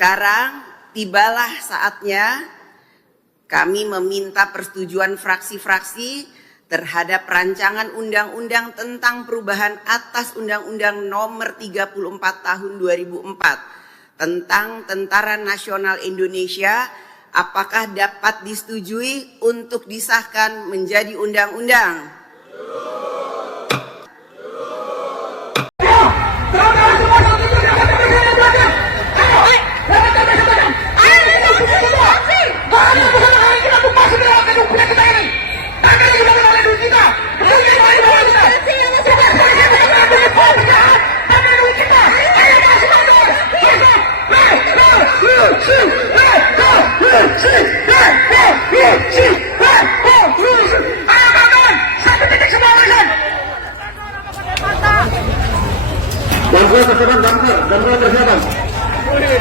Sekarang tibalah saatnya kami meminta persetujuan fraksi-fraksi terhadap rancangan undang-undang tentang perubahan atas Undang-Undang Nomor 34 Tahun 2004 tentang Tentara Nasional Indonesia. Apakah dapat disetujui untuk disahkan menjadi undang-undang?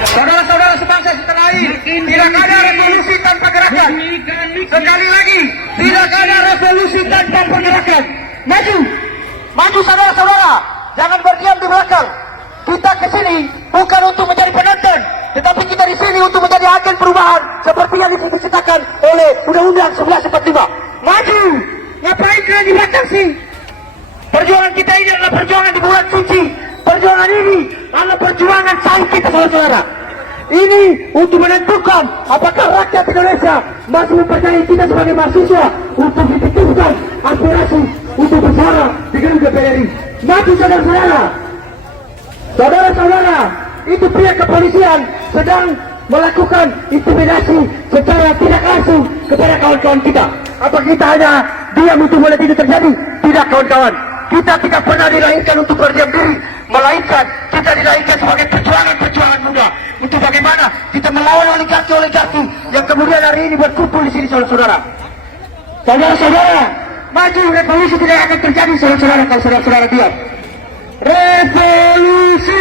Saudara-saudara sebangsa setanah air, tidak ada revolusi tanpa gerakan. Sekali lagi, tidak ada revolusi tanpa pergerakan. Maju, maju saudara-saudara, jangan berdiam di belakang. Kita ke sini bukan untuk menjadi penonton, tetapi kita di sini untuk menjadi agen perubahan seperti yang diciptakan oleh Undang-Undang 1145. Maju, ngapain kalian di belakang sih? Perjuangan kita ini adalah perjuangan di bulan suci. Perjuangan ini adalah perjuangan sahih kita, saudara-saudara. Ini untuk menentukan apakah rakyat Indonesia masih mempercayai kita sebagai mahasiswa untuk dititipkan aspirasi untuk bersuara di gedung DPR RI. Maju saudara-saudara. Saudara-saudara, itu pihak kepolisian sedang melakukan intimidasi secara tidak langsung kepada kawan-kawan kita. Apa kita hanya diam untuk melihat itu terjadi? Tidak, kawan-kawan. Kita tidak pernah dilahirkan untuk berdiam diri, melainkan kita dilahirkan sebagai perjuangan muda. Untuk bagaimana kita melawan oligarki yang kemudian hari ini berkumpul di sini, saudara-saudara. Saudara-saudara, maju, revolusi tidak akan terjadi, saudara-saudara, kalau saudara-saudara diam. Revolusi,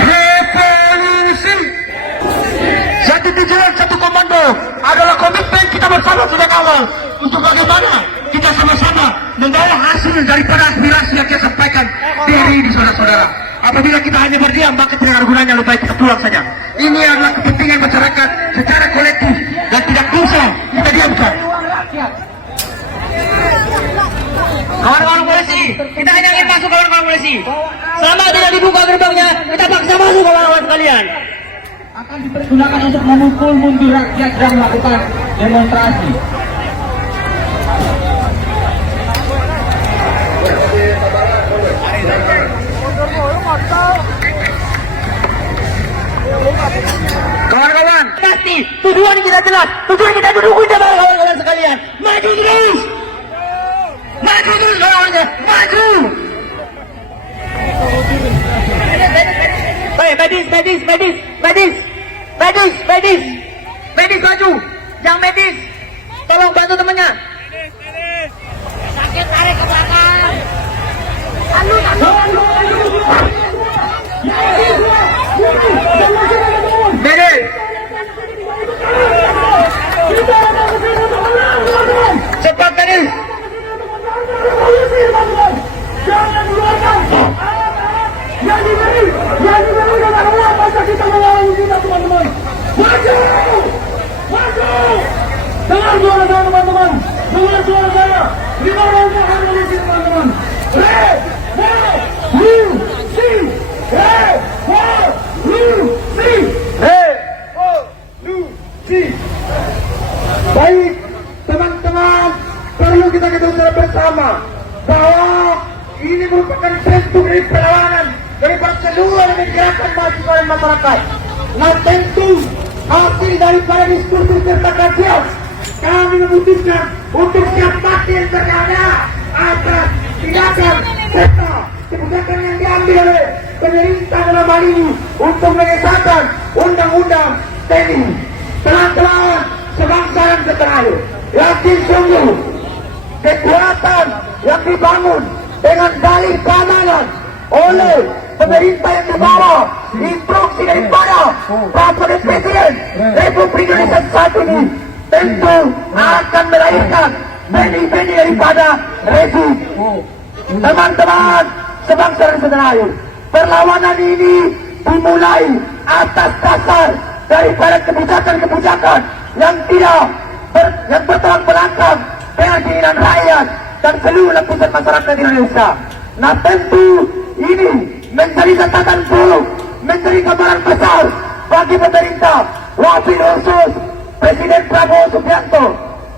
revolusi. Satu tujuan, satu komando adalah komitmen kita bersama sejak awal untuk bagaimana kita sama-sama membawa hasil daripada aspirasi yang kita sampaikan di hari ini, saudara-saudara. Apabila kita hanya berdiam, maka tidak ada gunanya, lebih baik kita pulang saja. Ini adalah kepentingan masyarakat secara kolektif dan tidak bisa kita diamkan. Kawan-kawan polisi, kita hanya ingin masuk, kawan-kawan polisi. Selama tidak dibuka gerbangnya, kita paksa masuk, kawan-kawan sekalian. Akan dipergunakan untuk memukul mundur rakyat yang melakukan demonstrasi. Kawan-kawan, pasti tujuan kita jelas, tujuan kita duduk kita, kawan-kawan sekalian. Maju terus, maju terus, kawan-kawan, maju. Medis maju, yang medis, tolong bantu temannya. Sakit, tarik ke belakang. Medis. Cepat medis. Jangan keluarkan. Yang diberi adalah masa kita melawan kita, teman-teman. Maju, maju. Dengar suara saya, teman-teman. Dengar suara saya. Terima kasih revolusi, teman-teman. Revolusi, revolusi, revolusi. Baik, teman-teman, perlu kita ketahui bersama bahwa ini merupakan bentuk dari perlawanan daripada seluruh gerakan mahasiswa dan masyarakat. Nah, tentu hasil daripada diskusi serta kajian, kami memutuskan untuk siap mati yang berada atas tindakan serta kebijakan yang diambil oleh pemerintah dalam hal ini untuk mengesahkan undang-undang TNI. Telah sebangsa dan setanah air. Yakin sungguh kekuatan yang dibangun dengan dalih keamanan oleh pemerintah yang dibawa instruksi daripada Bapak Presiden Republik Indonesia saat ini tentu akan melahirkan benih-benih daripada rezim. Teman-teman sebangsa dan setanah air, perlawanan ini dimulai atas dasar daripada kebijakan-kebijakan yang yang bertolak belakang dengan keinginan rakyat dan seluruh lapisan masyarakat Indonesia. Nah tentu ini menjadi catatan buruk, menjadi gambaran besar bagi pemerintah wabil khusus Presiden Prabowo Subianto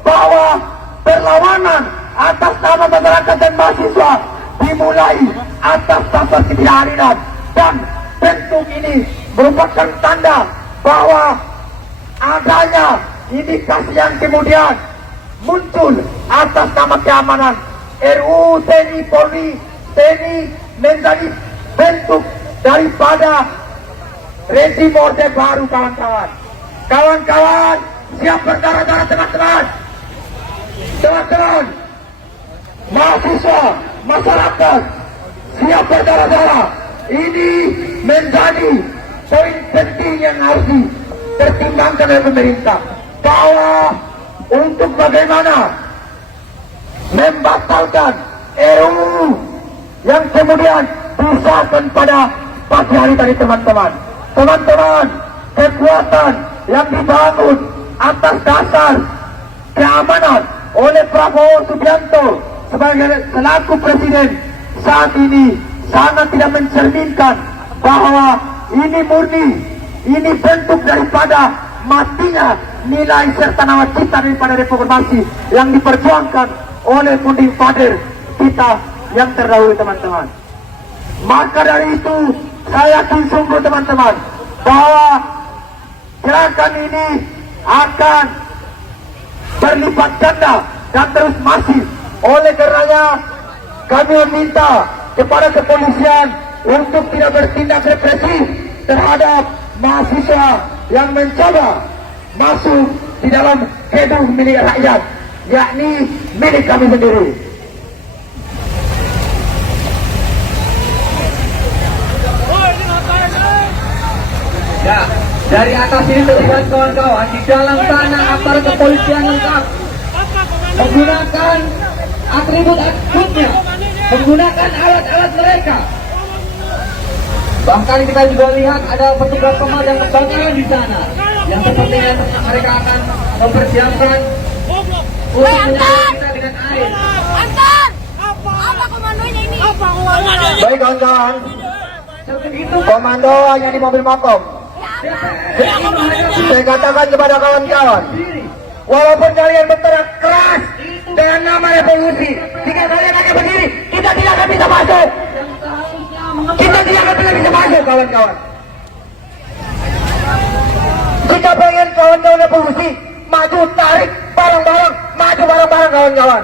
bahwa perlawanan atas nama masyarakat dan mahasiswa dimulai atas dasar ketidakadilan, dan tentu ini merupakan tanda bahwa adanya indikasi yang kemudian muncul atas nama keamanan. RUU TNI Polri, TNI menjadi bentuk daripada rezim orde baru, kawan-kawan. Kawan-kawan, siap berdarah-darah, teman-teman. Teman-teman, mahasiswa, masyarakat, siap berdarah-darah. Ini menjadi poin penting yang harus dipertimbangkan oleh pemerintah, bahwa untuk bagaimana membatalkan RUU yang kemudian disahkan pada pagi hari tadi, teman-teman. Teman-teman, kekuatan yang dibangun atas dasar keamanan oleh Prabowo Subianto sebagai selaku presiden saat ini sangat tidak mencerminkan bahwa ini murni, ini bentuk daripada matinya nilai serta nawacita daripada reformasi yang diperjuangkan oleh founding father kita yang terdahulu, teman-teman. Maka dari itu saya yakin sungguh, teman-teman, bahwa gerakan ini akan berlipat ganda dan terus masif. Oleh karenanya kami meminta kepada kepolisian untuk tidak bertindak represif terhadap mahasiswa yang mencoba masuk di dalam gedung milik rakyat, yakni milik kami sendiri. Ya, dari atas ini terlihat kawan-kawan, di dalam tanah aparat kepolisian lengkap menggunakan atribut-atributnya, menggunakan alat-alat mereka. Bahkan kita juga lihat ada petugas pemadam kebakaran di sana, yang sepertinya mereka akan mempersiapkan untuk menyambut kita dengan air. Antar! Apa komandonya ini? Apa komandonya? Baik kawan-kawan, Itu komando hanya di mobil Makom. Saya katakan kepada kawan-kawan, walaupun kalian berteriak keras dengan nama revolusi, jika kalian hanya berdiri, kita tidak akan bisa masuk. Kita tidak akan bisa masuk, kawan-kawan. Jika pengen kawan-kawan revolusi, maju, tarik barang-barang, maju barang-barang, kawan-kawan.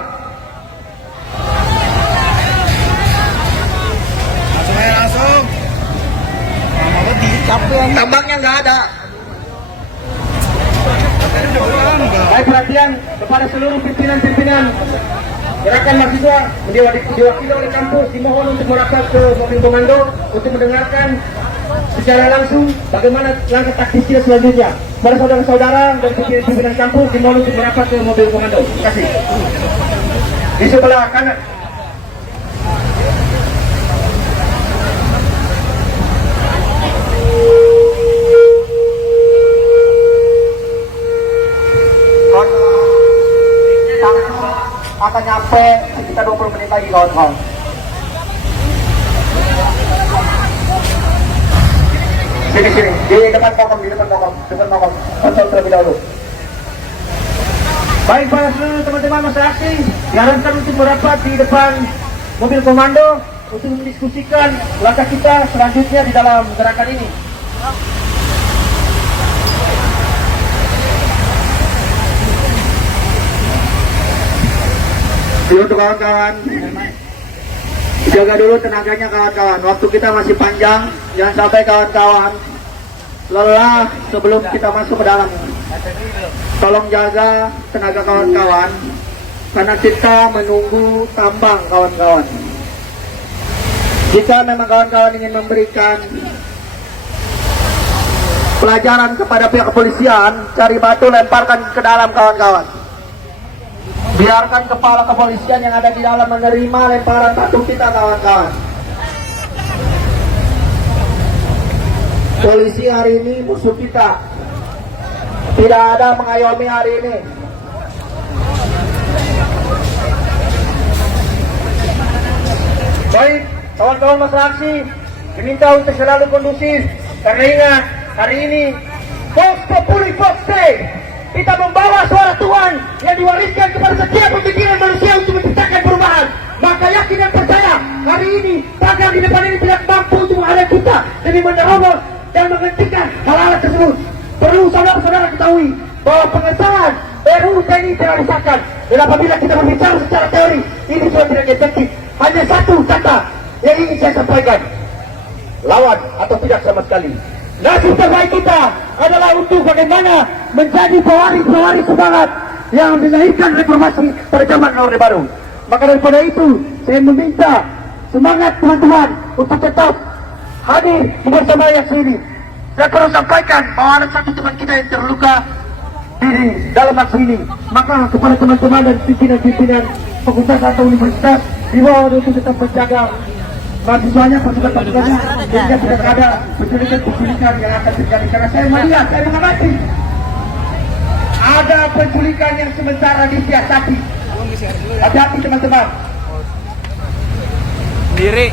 Langsung. Tambangnya nggak ada. Baik, perhatian kepada seluruh pimpinan-pimpinan gerakan mahasiswa diwakili oleh kampus, dimohon untuk merapat ke mobil komando untuk mendengarkan secara langsung bagaimana langkah taktisnya selanjutnya. Para saudara-saudara dan pimpinan kampus dimohon untuk merapat ke mobil komando. Terima kasih. Di sebelah kanan. Akan nyampe sekitar 20 menit lagi, kawan-kawan. Sini, di depan Kokom, kontrol terlebih dahulu. Baik, para seluruh teman-teman masa aksi diharapkan untuk merapat di depan mobil komando untuk mendiskusikan langkah kita selanjutnya di dalam gerakan ini. Untuk kawan-kawan, jaga dulu tenaganya kawan-kawan. Waktu kita masih panjang, jangan sampai kawan-kawan lelah sebelum kita masuk ke dalam. Tolong jaga tenaga kawan-kawan, karena kita menunggu tambang, kawan-kawan. Jika memang kawan-kawan ingin memberikan pelajaran kepada pihak kepolisian, cari batu lemparkan ke dalam, kawan-kawan. Biarkan kepala kepolisian yang ada di dalam menerima lemparan batu kita, kawan-kawan. Polisi hari ini musuh kita. Tidak ada mengayomi hari ini. Baik, kawan-kawan masa aksi diminta untuk selalu kondusif. Karena ingat, hari ini Vox Populi Vox Dei, kita membawa suara Tuhan yang diwariskan kepada setiap pemikiran manusia untuk menciptakan perubahan. Maka yakin dan percaya, hari ini pagar di depan ini tidak mampu untuk menghalangi kita demi menerobos dan menghentikan hal-hal tersebut. Perlu saudara-saudara ketahui bahwa pengesahan RUU TNI telah disahkan. Dan apabila kita berbicara secara teori, ini sudah tidak efektif. Hanya satu kata yang ingin saya sampaikan: lawan atau tidak sama sekali. Nasib terbaik kita adalah untuk bagaimana menjadi pewaris-pewaris semangat yang dilahirkan reformasi pada zaman Orde Baru. Maka daripada itu, saya meminta semangat teman-teman untuk tetap hadir bersama yang sini. Saya perlu sampaikan bahwa ada satu teman kita yang terluka di dalam aksi ini. Maka kepada teman-teman dan pimpinan-pimpinan fakultas atau universitas, dibawa untuk tetap menjaga mahasiswanya, pasukan-pasukannya, sehingga tidak ada penculikan-penculikan yang akan terjadi. Karena saya melihat, saya mengamati ada penculikan yang sementara disiasati. Hati-hati teman-teman. Diri.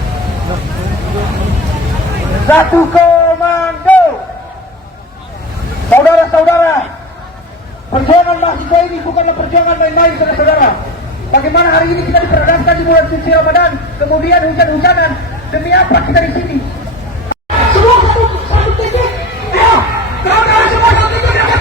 Satu komando. Saudara-saudara, perjuangan mahasiswa ini bukanlah perjuangan main-main, saudara-saudara. Bagaimana hari ini kita diperhadapkan di bulan suci Ramadan, kemudian hujan-hujanan. Demi apa kita di sini? Semua satu titik. Ayo, kawan-kawan semua satu titik. Ayo,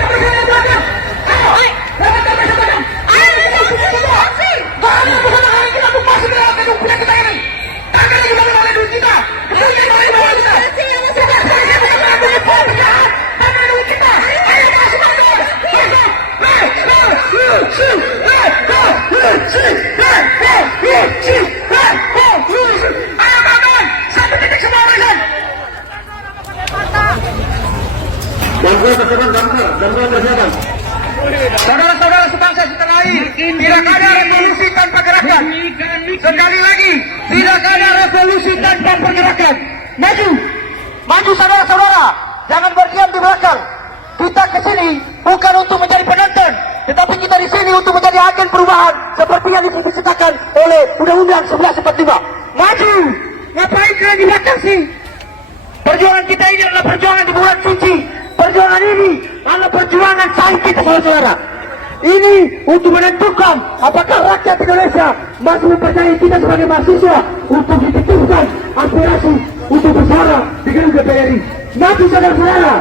saudara-saudara sebangsa setanah air, tidak ada revolusi tanpa gerakan. Sekali lagi, tidak ada revolusi tanpa pergerakan. Maju, maju saudara-saudara, jangan berdiam di belakang. Kita kesini bukan untuk menjadi penonton, tetapi kita di sini untuk menjadi agen perubahan seperti yang diceritakan oleh Undang-Undang 1145. Maju, ngapain kalian di belakang sih? Perjuangan kita ini adalah perjuangan di bulan suci. Perjuangan ini adalah perjuangan sahih kita, saudara-saudara. Ini untuk menentukan apakah rakyat Indonesia masih mempercayai kita sebagai mahasiswa untuk dititipkan aspirasi untuk bersuara di gedung DPR. Maju saudara-saudara.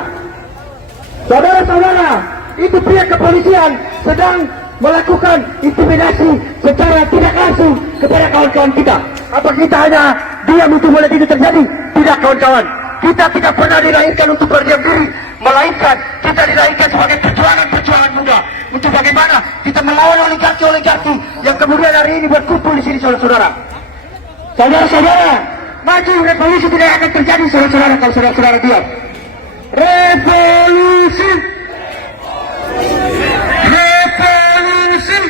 Saudara-saudara, itu pihak kepolisian sedang melakukan intimidasi secara tidak langsung kepada kawan-kawan kita. Apa kita hanya diam untuk melihat itu terjadi? Tidak, kawan-kawan. Kita tidak pernah dilahirkan untuk berdiam diri, melainkan kita dilahirkan sebagai perjuangan muda. Untuk bagaimana kita melawan oligarki yang kemudian hari ini berkumpul di sini, saudara-saudara. Saudara-saudara, maju, revolusi tidak akan terjadi, saudara-saudara, kalau saudara-saudara diam. Revolusi, revolusi.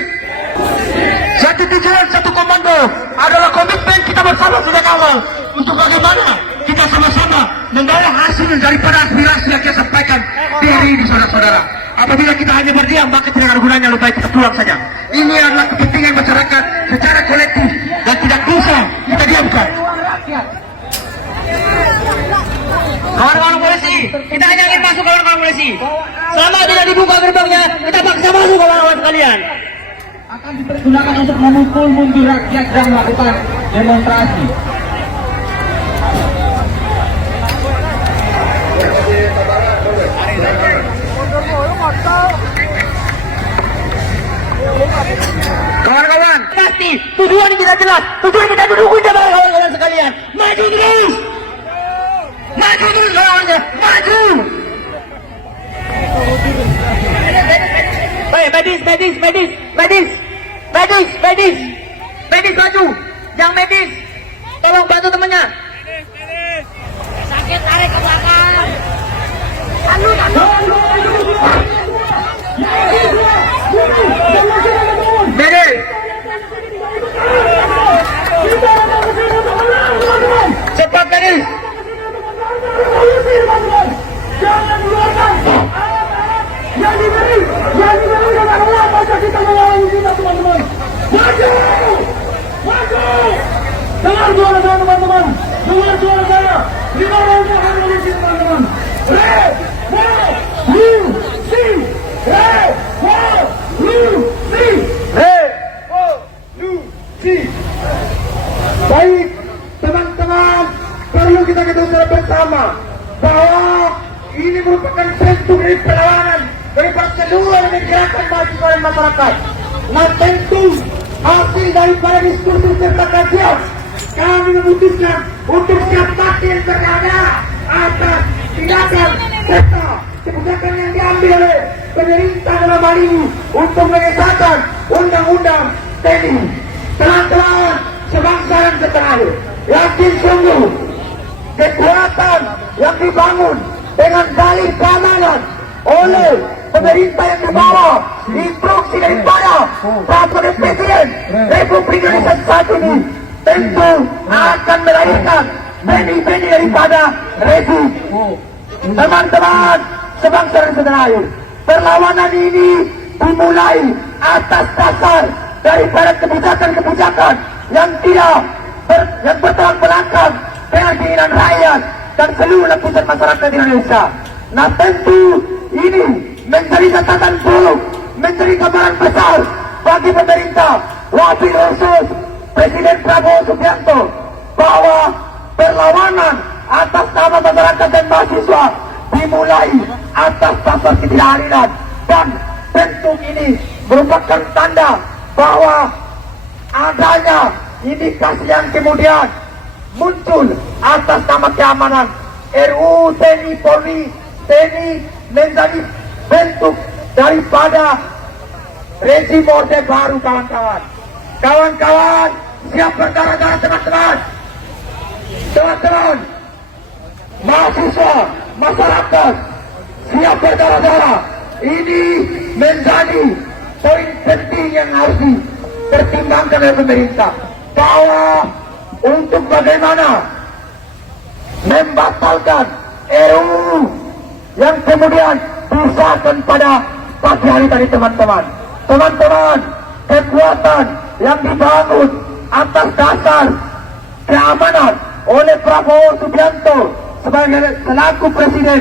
Satu tujuan, satu komando adalah komitmen kita bersama sejak awal untuk bagaimana kita sama-sama membawa hasil daripada aspirasi yang kita sampaikan di hari ini, saudara-saudara. Apabila kita hanya berdiam, maka tidak ada gunanya, lebih baik kita pulang saja. Ini adalah kepentingan masyarakat secara kolektif dan tidak bisa kita diamkan. Kawan-kawan polisi, kita hanya ingin masuk, kawan-kawan polisi. Selama tidak dibuka gerbangnya, kita paksa masuk, kawan-kawan sekalian. Akan dipergunakan untuk memukul mundur rakyat dan melakukan demonstrasi. Kawan-kawan, pasti tujuan kita jelas. Tujuan kita duduk kawan-kawan sekalian. Maju terus. Maju terus, kawan-kawan. Maju. Baik, medis maju. Yang medis, tolong bantu temannya. Sakit, tarik ke belakang. Medis. Cepat medis. Dengar suara saya teman-teman. Dengar suara saya. 5 revolusi teman-teman. Revolusi. Revolusi. Revolusi. Baik, teman-teman, perlu kita ketahui bersama bahwa ini merupakan bentuk dari perlawanan daripada seluruh gerakan mahasiswa dan masyarakat. Nah, tentu hasil daripada diskusi serta kajian, kami memutuskan untuk siap tampil berada atas tindakan serta kebijakan yang diambil oleh pemerintah dalam hal ini untuk mengesahkan undang-undang TNI. Teman-teman sebangsa dan setanah air, yakin sungguh kekuatan yang dibangun dengan dalih keamanan oleh pemerintah yang dibawa instruksi daripada Bapak Presiden Republik Indonesia saat ini tentu akan melahirkan benih-benih daripada rezim. Teman-teman sebangsa dan setanah air, perlawanan ini dimulai atas dasar daripada kebijakan-kebijakan yang yang bertolak belakang dengan keinginan rakyat dan seluruh lapisan masyarakat Indonesia. Nah, tentu ini menjadi catatan buruk, menjadi gambaran besar bagi pemerintah wabil khusus Presiden Prabowo Subianto bahwa perlawanan atas nama masyarakat dan mahasiswa dimulai atas dasar ketidakadilan, dan tentu ini merupakan tanda bahwa adanya indikasi yang kemudian muncul atas nama keamanan. RUU TNI Polri, TNI menjadi bentuk daripada rezim orde baru, kawan-kawan. Kawan-kawan siap berdarah-darah, teman-teman. Teman-teman mahasiswa, masyarakat siap berdarah-darah. Ini menjadi poin penting yang harus dipertimbangkan oleh pemerintah, bahwa untuk bagaimana membatalkan RUU yang kemudian disahkan pada pagi hari tadi, teman-teman. Teman-teman, kekuatan yang dibangun atas dasar keamanan oleh Prabowo Subianto sebagai selaku presiden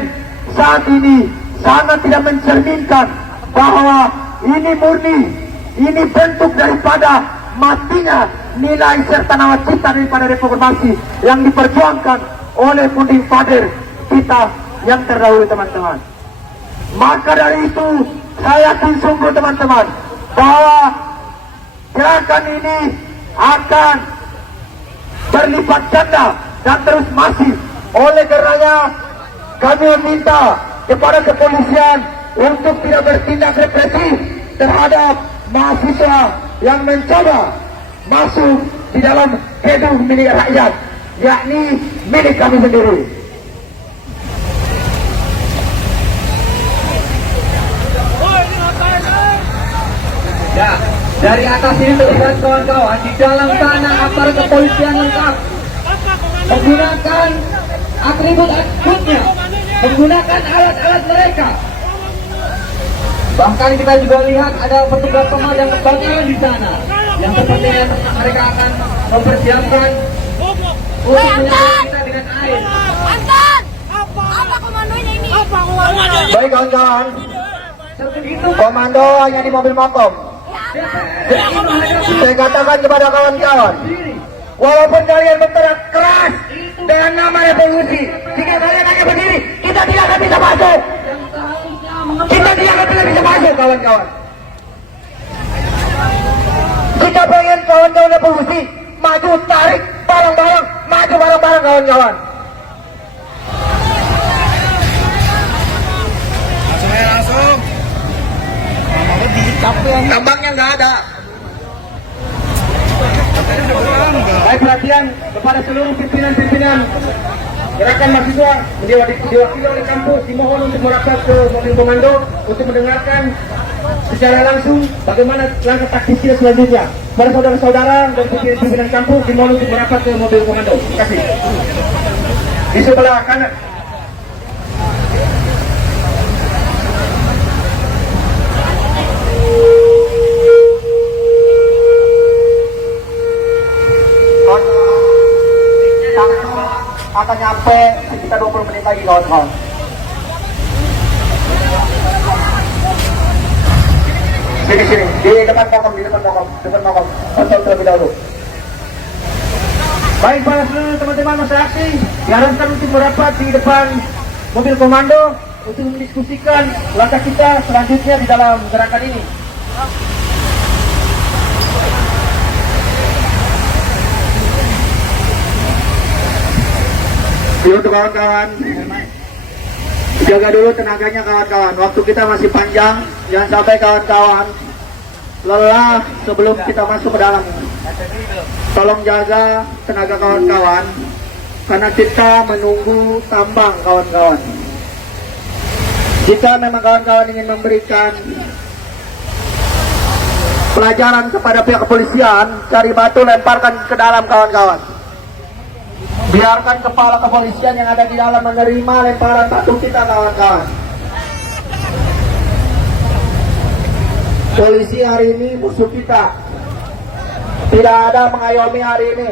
saat ini sangat tidak mencerminkan bahwa ini murni, ini bentuk daripada matinya nilai serta nawacita daripada reformasi yang diperjuangkan oleh punding father kita yang terdahulu, teman-teman. Maka dari itu saya yakin sungguh, teman-teman, bahwa gerakan ini akan berlipat ganda dan terus masif. Oleh karenanya kami meminta kepada kepolisian untuk tidak bertindak represif terhadap mahasiswa yang mencoba masuk di dalam gedung milik rakyat, yakni milik kami sendiri. Ya, dari atas ini terlihat kawan-kawan, di dalam sana aparat kepolisian lengkap menggunakan atribut-atributnya, menggunakan alat-alat mereka. Bahkan kita juga lihat ada petugas pemadam kebakaran di sana, yang sepertinya mereka akan mempersiapkan untuk menyalakan kita dengan air. Anton! Apa komandonya ini? Apa komandonya? Baik, kawan-kawan, Itu komando hanya di mobil mokom. Saya katakan kepada kawan-kawan, walaupun kalian berteriak keras dengan nama revolusi, jika kalian hanya berdiri, kita tidak akan bisa masuk. Kita tidak akan bisa masuk, kawan-kawan. Jika pengen kawan-kawan revolusi, maju, tarik bareng-bareng, maju bareng-bareng, kawan-kawan. Langsung. Tambangnya nggak ada. Baik, perhatian kepada seluruh pimpinan-pimpinan gerakan mahasiswa diwakili oleh kampus, dimohon untuk merapat ke mobil komando untuk mendengarkan secara langsung bagaimana langkah taktisnya selanjutnya. Para saudara-saudara dan pimpinan kampus dimohon untuk merapat ke mobil komando. Terima kasih. Di sebelah kanan. akan nyampe sekitar 20 menit lagi kawan-kawan. Sini, di depan kokom, kontrol terlebih dahulu. Baik para seluruh teman-teman masa aksi, diharapkan untuk merapat di depan mobil komando untuk mendiskusikan langkah kita selanjutnya di dalam gerakan ini. Untuk kawan-kawan, jaga dulu tenaganya kawan-kawan. Waktu kita masih panjang, jangan sampai kawan-kawan lelah sebelum kita masuk ke dalam. Tolong jaga tenaga kawan-kawan, karena kita menunggu tambang kawan-kawan. Jika memang kawan-kawan ingin memberikan pelajaran kepada pihak kepolisian, cari batu lemparkan ke dalam kawan-kawan. Biarkan kepala kepolisian yang ada di dalam menerima lemparan batu kita kawan-kawan. Polisi hari ini musuh kita. Tidak ada mengayomi hari ini.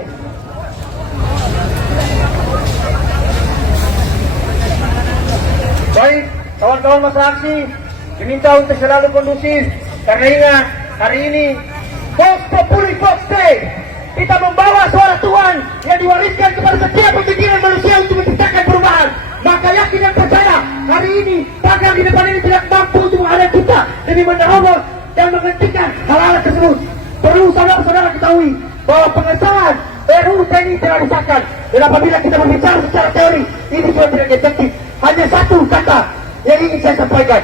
Baik, kawan-kawan masa aksi diminta untuk selalu kondusif. Karena ingat, hari ini Vox Populi Vox Dei. Kita membawa suara Tuhan yang diwariskan kepada setiap pemikiran manusia untuk menciptakan perubahan. Maka yakin dan percaya, hari ini pagar di depan ini tidak mampu untuk menghadap kita demi menerobos dan menghentikan hal-hal tersebut. Perlu saudara-saudara ketahui bahwa pengesahan RUU TNI telah disahkan. Dan apabila kita berbicara secara teori, ini sudah tidak efektif. Hanya satu kata yang ingin saya sampaikan: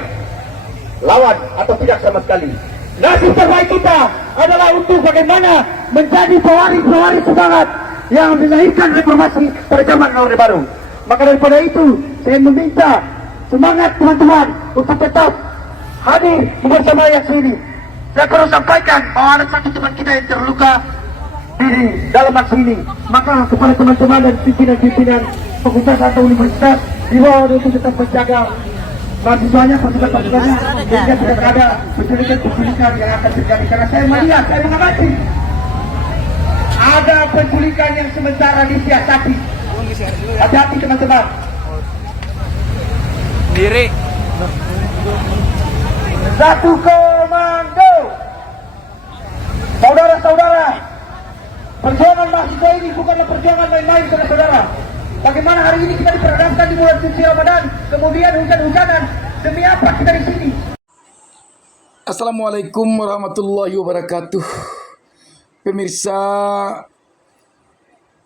lawan atau tidak sama sekali. Nasib terbaik kita adalah untuk bagaimana menjadi pewaris semangat yang dilahirkan reformasi pada zaman Orde Baru. Maka daripada itu, saya meminta semangat teman-teman untuk tetap hadir bersama yang sini. Saya perlu sampaikan bahwa ada satu teman kita yang terluka di dalam aksi ini. Maka kepada teman-teman dan pimpinan-pimpinan fakultas atau universitas, dibawa untuk tetap menjaga mahasiswanya, pasukan-pasukannya, sehingga tidak ada penculikan yang akan terjadi. Karena saya melihat, saya mengamati ada penculikan yang sementara disiasati. Hati-hati teman-teman. Diri. Satu komando. Saudara-saudara, perjuangan mahasiswa ini bukanlah perjuangan main-main, saudara-saudara. Bagaimana hari ini kita diperhadapkan di bulan suci Ramadan, kemudian hujan-hujanan, demi apa kita di sini? Assalamualaikum warahmatullahi wabarakatuh. Pemirsa,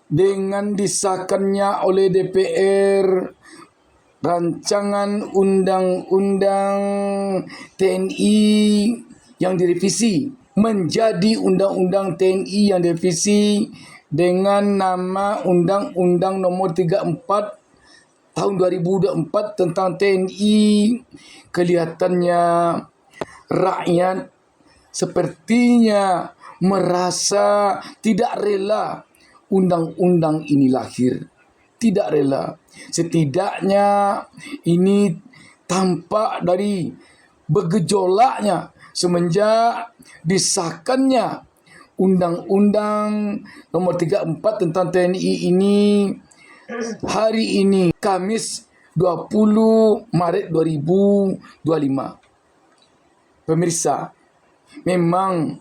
dengan disahkannya oleh DPR rancangan undang-undang TNI yang direvisi menjadi undang-undang TNI yang direvisi dengan nama Undang-Undang Nomor 34 Tahun 2024 tentang TNI, kelihatannya rakyat sepertinya merasa tidak rela undang-undang ini lahir. Tidak rela. Setidaknya ini tampak dari bergejolaknya semenjak disahkannya Undang-Undang Nomor 34 tentang TNI ini hari ini, Kamis 20 Maret 2025. Pemirsa, memang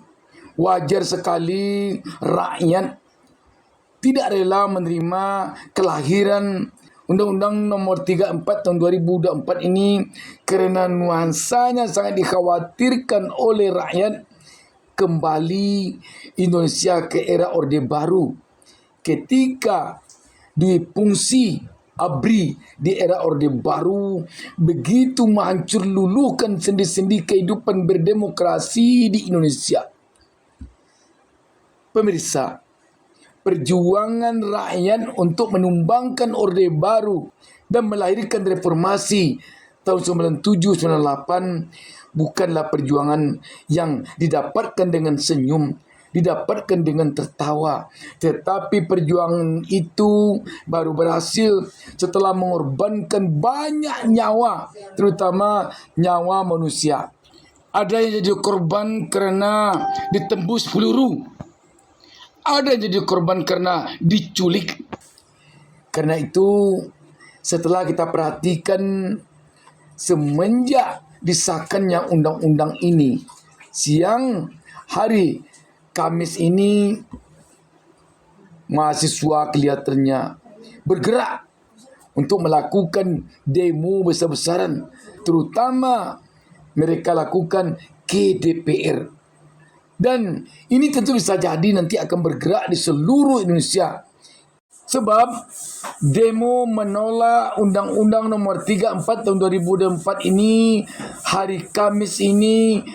wajar sekali rakyat tidak rela menerima kelahiran Undang-Undang Nomor 34 tahun 2024 ini karena nuansanya sangat dikhawatirkan oleh rakyat kembali Indonesia ke era Orde Baru ketika difungsi ABRI di era Orde Baru begitu menghancur luluhkan sendi-sendi kehidupan berdemokrasi di Indonesia. Pemirsa, perjuangan rakyat untuk menumbangkan Orde Baru dan melahirkan reformasi tahun 97-98 bukanlah perjuangan yang didapatkan dengan senyum, didapatkan dengan tertawa. Tetapi perjuangan itu baru berhasil setelah mengorbankan banyak nyawa, terutama nyawa manusia. Ada yang jadi korban karena ditembus peluru. Ada yang jadi korban karena diculik. Karena itu, setelah kita perhatikan semenjak disahkannya undang-undang ini, siang hari Kamis ini mahasiswa kelihatannya bergerak untuk melakukan demo besar-besaran, terutama mereka lakukan ke DPR. Dan ini tentu bisa jadi nanti akan bergerak di seluruh Indonesia. Sebab demo menolak Undang-Undang Nomor 34 Tahun 2004 ini hari Kamis ini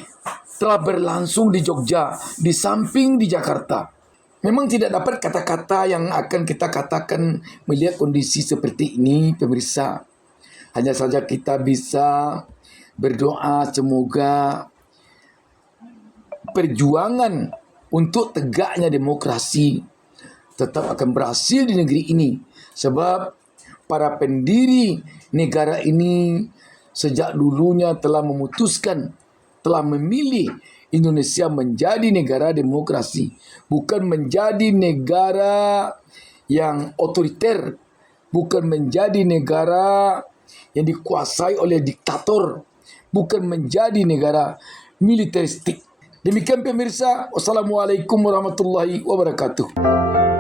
telah berlangsung di Jogja, di samping di Jakarta. Memang tidak dapat kata-kata yang akan kita katakan melihat kondisi seperti ini, pemirsa. Hanya saja kita bisa berdoa semoga perjuangan untuk tegaknya demokrasi tetap akan berhasil di negeri ini. Sebab para pendiri negara ini sejak dulunya telah memutuskan, telah memilih Indonesia menjadi negara demokrasi, bukan menjadi negara yang otoriter, bukan menjadi negara yang dikuasai oleh diktator, bukan menjadi negara militeristik. Demikian pemirsa, wassalamualaikum warahmatullahi wabarakatuh.